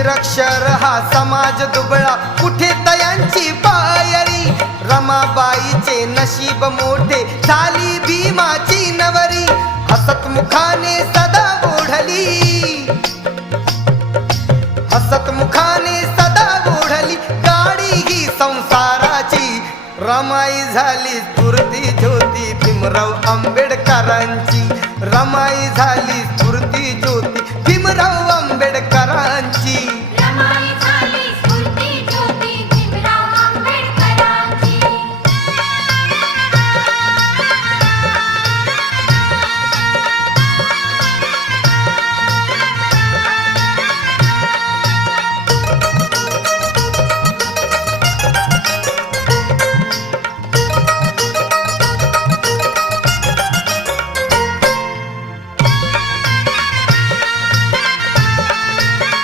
निरक्षर हा समाज दुबळा, कुठे तयांची पायरी. रमाबाईचे नशीब मोठे, झाली भीमाची नवरी. हसत मुखाने सदा ओढली, हसत मुखाने सदा ओढली गाडी ही संसाराची. रमाई झाली स्फूर्ती ज्योती भीमराव आंबेडकरांची. रमाई झाली